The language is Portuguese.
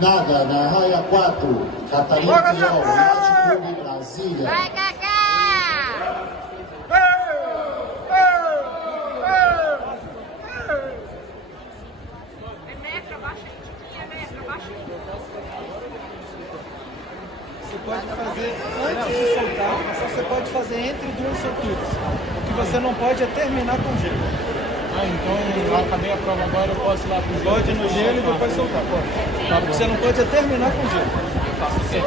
Nada, na raia 4, Catarina Piol, Yacht Clube Brasília. Vai, Cacá! É metro, abaixa aí, Tiquinha, é metro, abaixa aí. Você pode fazer, antes de soltar, você pode fazer entre duas solturas. O que você não pode é terminar com gelo. Então eu acabei a prova agora, eu posso ir lá pro gelo? Pode ir no gelo e depois soltar, pode. O que você não pode é terminar com gelo. Eu faço o quê?